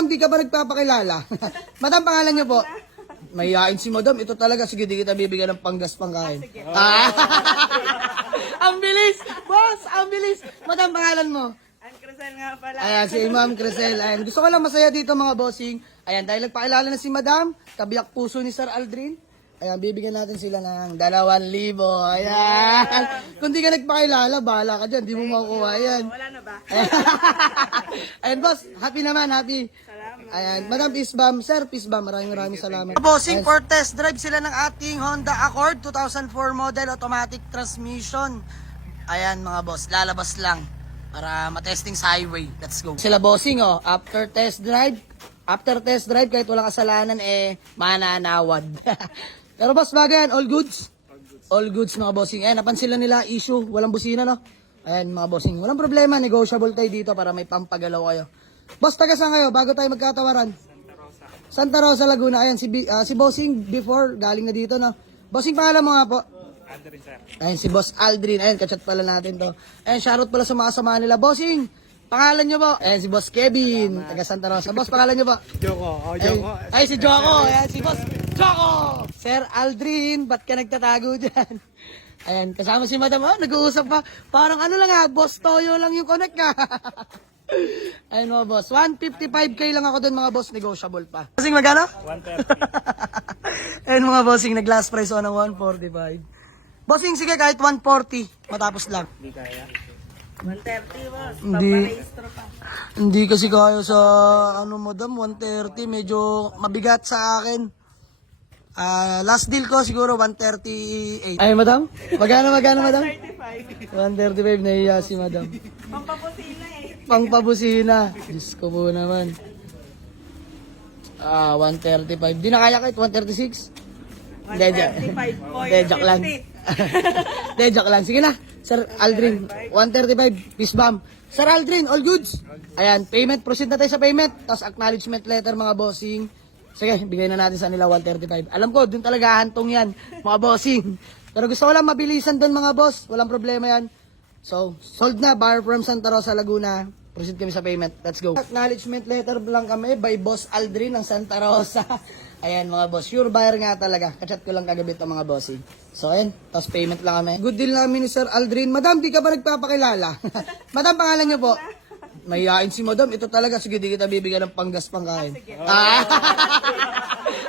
Madam, di ka ba nagpapakilala? Madam, pangalan niyo po? Mahihain si Madam. Ito talaga. Sige, di kita bibigyan ng panggas pangkain. Ang bilis! Boss, ang bilis! Madam, pangalan mo? Ang Crisel nga pala. Ayan, si Ma'am Crisel. Ayan, gusto ko lang masaya dito mga bossing. Ayan, dahil nagpakilala na si Madam, kabiyak puso ni Sir Aldrin. Ayan, bibigyan natin sila ng 2,000. Ayan. Kung di ka nagpakilala, bahala ka dyan. Di mo makukuha yan. Wala na ba? Ayan, boss. Happy naman, happy. Salamat. Ayan, Madam Peace Bomb. Sir, Peace Bomb. Maraming salamat. Bossing, for test drive sila ng ating Honda Accord 2004 model automatic transmission. Ayan, mga boss. Lalabas lang para matesting sa highway. Let's go. Sila bossing, oh. After test drive, kahit walang kasalanan, mananawad. Pero boss, bagay yan. All goods? All goods, mga bossing. Ayan, napansin lang nila, issue. Walang busina, no? Ayan, mga bossing. Walang problema. Negotiable tayo dito para may pampagalaw kayo. Boss, taga saan kayo? Bago tayo magkatawaran. Santa Rosa, Laguna. Ayan, si bossing before, galing na dito, no? Bossing, pangalan mo nga po? Aldrin, sir. Ayan, si Boss Aldrin. Ayan, kachat pala natin to. Ayan, shoutout pala sa mga kasama nila. Bossing, pangalan nyo po? Ayan, si Boss Kevin, taga Santa Rosa. Boss, pangalan nyo po? Joko. Joko. Ay, si Joko. Ayan, si Boss Joko. Sir Aldrin, ba't ka nagtatago dyan? Ayan, kasama si Madam. Oh, nag-uusap pa. Parang ano lang ha, Boss Toyo lang yung connect ka. Ayan mga boss, 155k lang ako doon mga boss, negotiable pa. Bossing, magkano? 130. Ayan mga bossing, nag-last price ako ng 145. Bossing, sige, kahit 140, matapos lang. Hindi kaya. 130 boss. Hindi. Paparehistro pa. Hindi kasi kaya sa, Madam, 130, medyo mabigat sa akin. Last deal ko siguro 138. Ay, Madam? Magkano, Madam? 35. 135, nahiya si Madam. Pampapusina eh. Pangpabusina. Diyos ko po naman. 135. Di na kaya kahit 136? Hindi, joke lang. 135.50. Hindi, joke lang. Sige na. Sir Aldrin, 135. Peace bomb. Sir Aldrin, all goods. Ayan, payment. Proceed na tayo sa payment. Tapos acknowledgement letter, mga bossing. Sige, bigay na natin sa nila 135. Alam ko, dun talaga hantong yan, mga bossing. Pero gusto ko lang mabilisan dun, mga boss. Walang problema yan. So, sold na. Buyer from Santa Rosa, Laguna. Proceed kami sa payment. Let's go. Acknowledgement letter lang kami by Boss Aldrin ng Santa Rosa. Ayan mga boss, sure buyer nga talaga. Kachat ko lang kagabi ito mga bossing. So ayan, tapos payment lang kami. Good deal namin ni Sir Aldrin. Madam, di ka ba nagpapakilala? Madam, pangalan niyo po? Mahihain si Madam. Ito talaga, sige, di kita bibigyan ng panggas pangkain.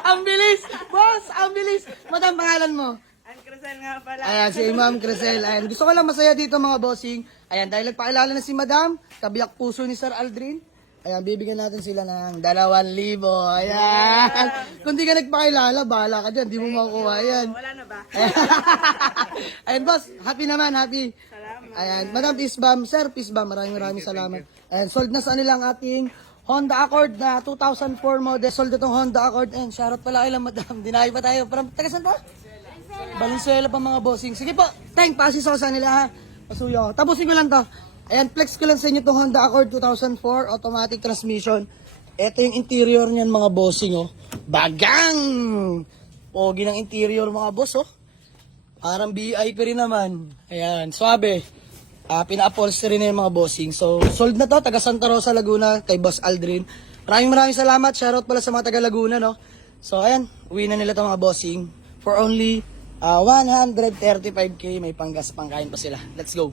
Ang bilis! Boss, ang bilis! Madam, pangalan mo? Ang Crisel nga pala. Ayan, si Ma'am Crisel. Ayan, gusto ko lang masaya dito mga bossing. Ayan, dahil nagpakilala na si Madam, kabiyak puso ni Sir Aldrin. Ayan, bibigyan natin sila ng 2,000. Ayan. Kung di ka nagpakilala, bahala ka dyan. Di mo makukuha yan. Wala na ba? Ayan, boss. Happy naman, happy. Salamat. Ayan, Madam Peace Bomb. Sir, Peace Bomb. Maraming salamat. Ayan, sold na sa nilang ating Honda Accord na 2004 model. Sold itong Honda Accord. Ayan, shoutout pala kay lang, Madam. Dinayo pa tayo. Parang, tagasan pa? Valenzuela pa mga bossing. Sige po, thank, pasis ako sa nila ha. Pasuyo ako. Tapusin ko lang to. Ayan, flex ko lang sa inyo itong Honda Accord 2004 automatic transmission. Ito yung interior niyan mga bossing, oh. Bagang! Pogi ng interior mga boss, oh. Parang VIP rin naman. Ayan, swabe. Pina-upholstery na yung mga bossing. So, sold na to, taga Santa Rosa, Laguna, kay Boss Aldrin. Maraming salamat. Shoutout pala sa mga taga Laguna, no. So, ayan, uwi na nila to mga bossing. For only 135k, may panggas pangkain pa sila. Let's go.